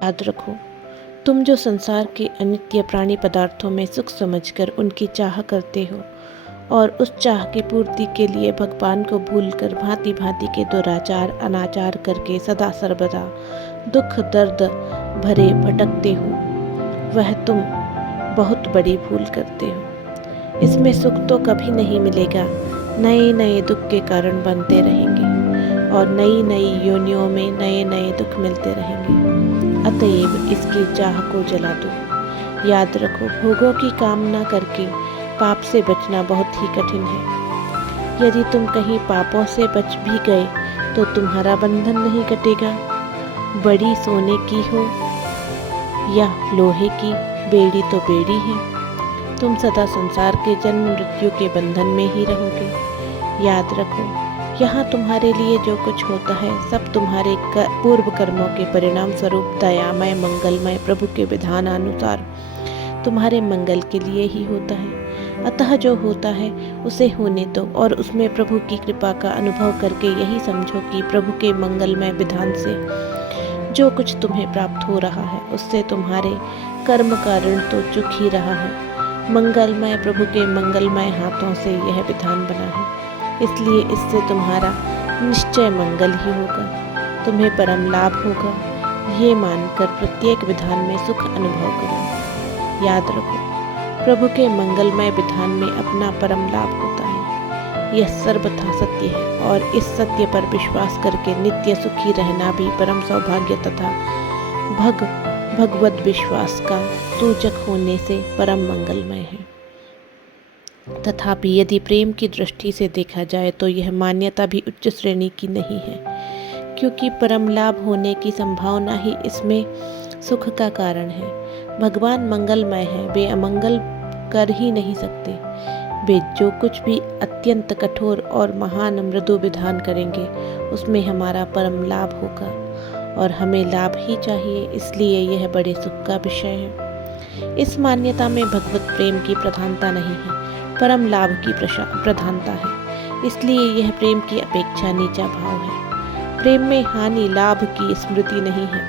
याद रखो, तुम जो संसार के अनित्य प्राणी पदार्थों में सुख समझकर उनकी चाह करते हो और उस चाह की पूर्ति के लिए भगवान को भूलकर भांति भांति के दुराचार अनाचार करके सदा सर्वदा दुख दर्द भरे भटकते हो, वह तुम बहुत बड़ी भूल करते हो। इसमें सुख तो कभी नहीं मिलेगा, नए नए दुख के कारण बनते रहेंगे और नई नई योनियों में नए नए दुख मिलते रहेंगे। अतएव इसकी चाह को जला दो। याद रखो, भोगों की कामना करके पाप से बचना बहुत ही कठिन है। यदि तुम कहीं पापों से बच भी गए तो तुम्हारा बंधन नहीं कटेगा। बड़ी सोने की हो या लोहे की, बेड़ी तो बेड़ी है। तुम सदा संसार के जन्म मृत्यु के बंधन में ही रहोगे। याद रखो, यहाँ तुम्हारे लिए जो कुछ होता है सब तुम्हारे पूर्व कर्मों के परिणाम स्वरूप दयामय मंगलमय प्रभु के विधानानुसार तुम्हारे मंगल के लिए ही होता है। अतः जो होता है उसे होने दो और उसमें प्रभु की कृपा का अनुभव करके यही समझो कि प्रभु के मंगलमय विधान से जो कुछ तुम्हें प्राप्त हो रहा है उससे तुम्हारे कर्म का ऋण तो चुक ही रहा है। मंगलमय प्रभु के मंगलमय हाथों से यह विधान बना है, इसलिए इससे तुम्हारा निश्चय मंगल ही होगा, तुम्हें परम लाभ होगा। ये मानकर प्रत्येक विधान में सुख अनुभव करो। याद रखो, प्रभु के मंगलमय विधान में अपना परम लाभ होता है, यह सर्वथा सत्य है और इस सत्य पर विश्वास करके नित्य सुखी रहना भी परम सौभाग्य तथा भगवद विश्वास का सूचक होने से परम मंगलमय है। तथापि यदि प्रेम की दृष्टि से देखा जाए तो यह मान्यता भी उच्च श्रेणी की नहीं है, क्योंकि परम लाभ होने की संभावना ही इसमें सुख का कारण है। भगवान मंगलमय है, वे अमंगल कर ही नहीं सकते। वे जो कुछ भी अत्यंत कठोर और महान मृदु विधान करेंगे उसमें हमारा परम लाभ होगा और हमें लाभ ही चाहिए, इसलिए यह बड़े सुख का विषय है। इस मान्यता में भगवत प्रेम की प्रधानता नहीं है, परम लाभ की प्रधानता है, इसलिए यह प्रेम की अपेक्षा नीचा भाव है। प्रेम में हानि लाभ की स्मृति नहीं है,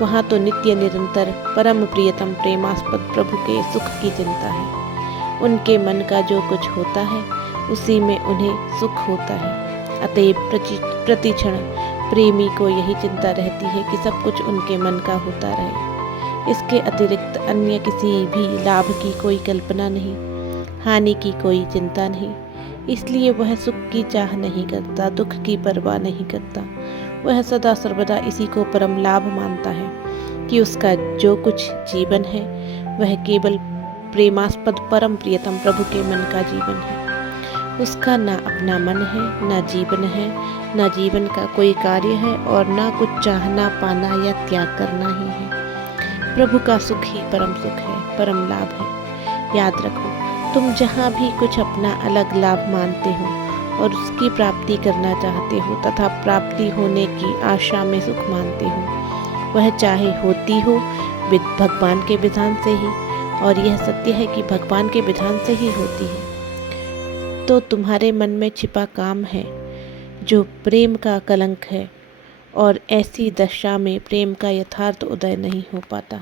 वहाँ तो नित्य निरंतर परम प्रियतम प्रेमास्पद प्रभु के सुख की चिंता है। उनके मन का जो कुछ होता है उसी में उन्हें सुख होता है। अतएव प्रतिक्षण प्रेमी को यही चिंता रहती है कि सब कुछ उनके मन का होता रहे। इसके अतिरिक्त अन्य किसी भी लाभ की कोई कल्पना नहीं, हानि की कोई चिंता नहीं। इसलिए वह सुख की चाह नहीं करता, दुख की परवाह नहीं करता। वह सदा सर्वदा इसी को परम लाभ मानता है कि उसका जो कुछ जीवन है वह केवल प्रेमास्पद परम प्रियतम प्रभु के मन का जीवन है। उसका ना अपना मन है, ना जीवन है, ना जीवन का कोई कार्य है और ना कुछ चाहना पाना या त्याग करना ही है। प्रभु का सुख ही परम सुख है, परम लाभ है। याद रखो, तुम जहाँ भी कुछ अपना अलग लाभ मानते हो और उसकी प्राप्ति करना चाहते हो तथा प्राप्ति होने की आशा में सुख मानते हो, वह चाहे होती हो भगवान के विधान से ही, और यह सत्य है कि भगवान के विधान से ही होती है, तो तुम्हारे मन में छिपा काम है जो प्रेम का कलंक है और ऐसी दशा में प्रेम का यथार्थ उदय नहीं हो पाता।